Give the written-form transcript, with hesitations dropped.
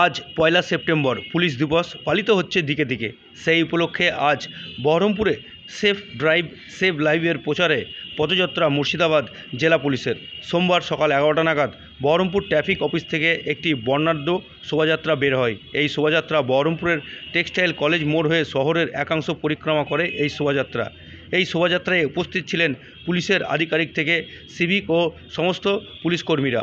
আজ পয়লা September police দিবস পালিত হচ্ছে দিকে দিকে। সেই উপলক্ষে আজ বহরমপুরে সেফ ড্রাইভ সেভ লাইভের প্রচারে পদযাত্রা মুর্শিদাবাদ জেলা পুলিশের। সোমবার সকাল 11টা নাগাদ বহরমপুর ট্রাফিক অফিস থেকে একটি বর্ণাঢ্য শোভাযাত্রা বের হয়। এই শোভাযাত্রা বহরমপুরের টেক্সটাইল কলেজ মোড় হয়ে শহরের একাংশ পরিক্রমা করে। এই শোভাযাত্রায় উপস্থিত ছিলেন পুলিশের আধিকারিক থেকে সিভিক ও সমস্ত পুলিশ কর্মীরা।